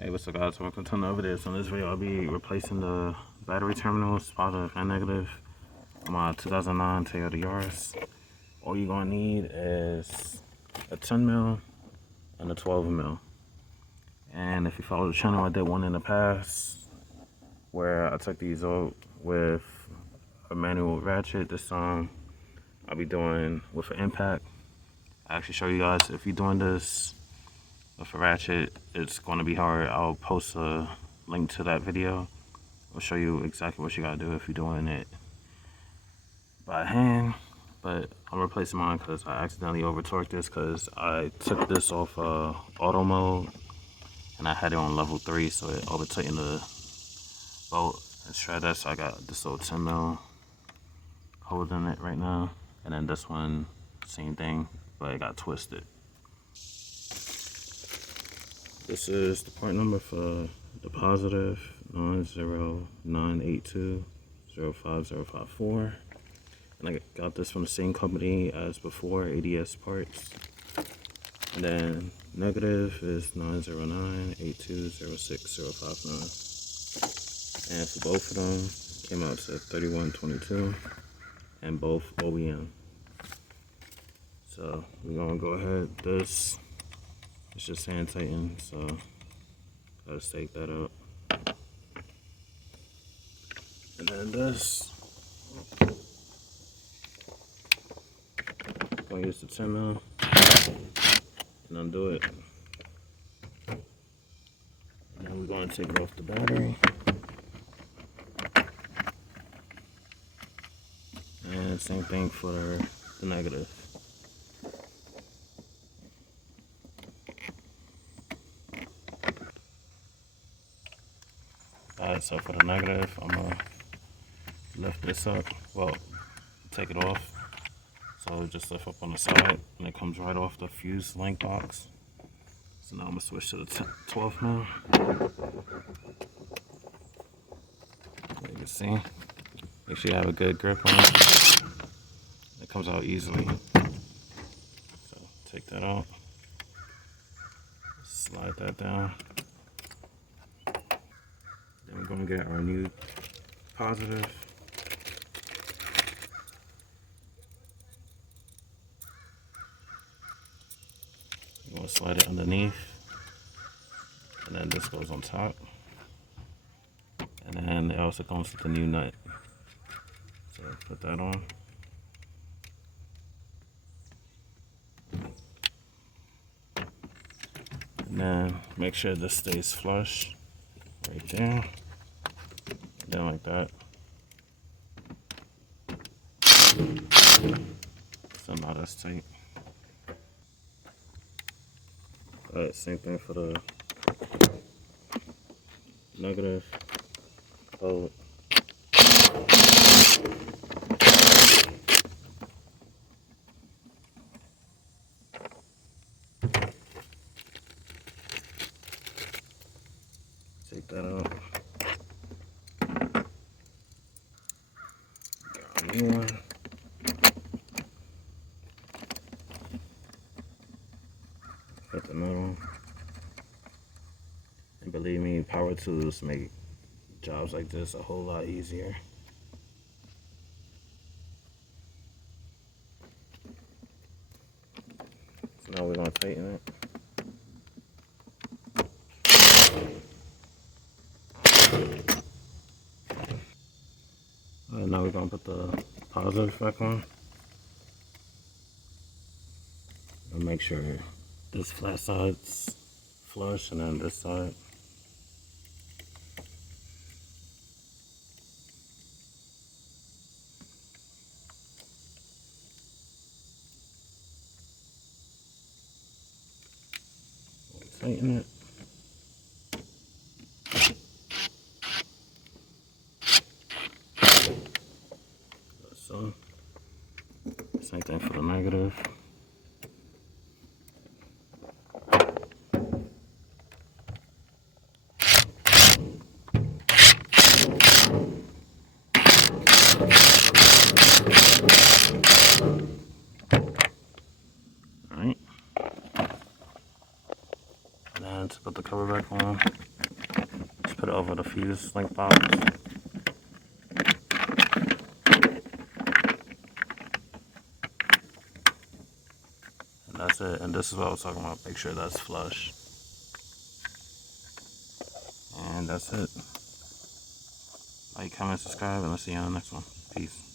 Hey, what's up guys, welcome to another video. So in this video I'll be replacing the battery terminals, positive and negative, on my 2009 Toyota Yaris. All you're going to need is a 10mm and a 12mm. And if you follow the channel, I did one in the past where I took these out with a manual ratchet. This time I'll be doing with an impact. I actually show you guys, if you're doing this with a ratchet, it's going to be hard. I'll post a link to that video. I'll show you exactly what you got to do if you're doing it by hand. But I'm replacing mine because I accidentally over torqued this because I took this off auto mode and I had it on level 3, so it over tightened the bolt and shred that. So I got this little 10mm holding it right now, and then this one, same thing, but it got twisted. This is the part number for the positive, 90982-05054. And I got this from the same company as before, ADS parts. And then negative is 90982-06059. And for both of them, came out to 3122, and both OEM. So we're gonna go ahead, this, it's just hand tighten, so gotta take that up. And then this, gonna use the 10mm and undo it. And then we're gonna take it off the battery. And same thing for the negative. Alright, so for the negative, I'm gonna lift this up, well, take it off. So just lift up on the side and it comes right off the fuse link box. So now I'm gonna switch to the 12mm. You can see, make sure you have a good grip on it. It comes out easily. So take that out, slide that down. Then we're gonna get our new positive. We're gonna slide it underneath, and then this goes on top. And then it also comes with the new nut. So put that on. And then make sure this stays flush right there. And then like that. So now that's tight. Alright, same thing for the negative. Hold. Take that out. Got a new one. Cut the middle. And believe me, power tools make jobs like this a whole lot easier. So now we're gonna tighten it. Alright, now we're gonna put the positive back on. And make sure this flat side's flush, and then this side. Tighten it. So, same thing for the negative. And to put the cover back on, just put it over the fuse link box. And that's it. And this is what I was talking about. Make sure that's flush. And that's it. Like, comment, subscribe, and let's see you on the next one. Peace.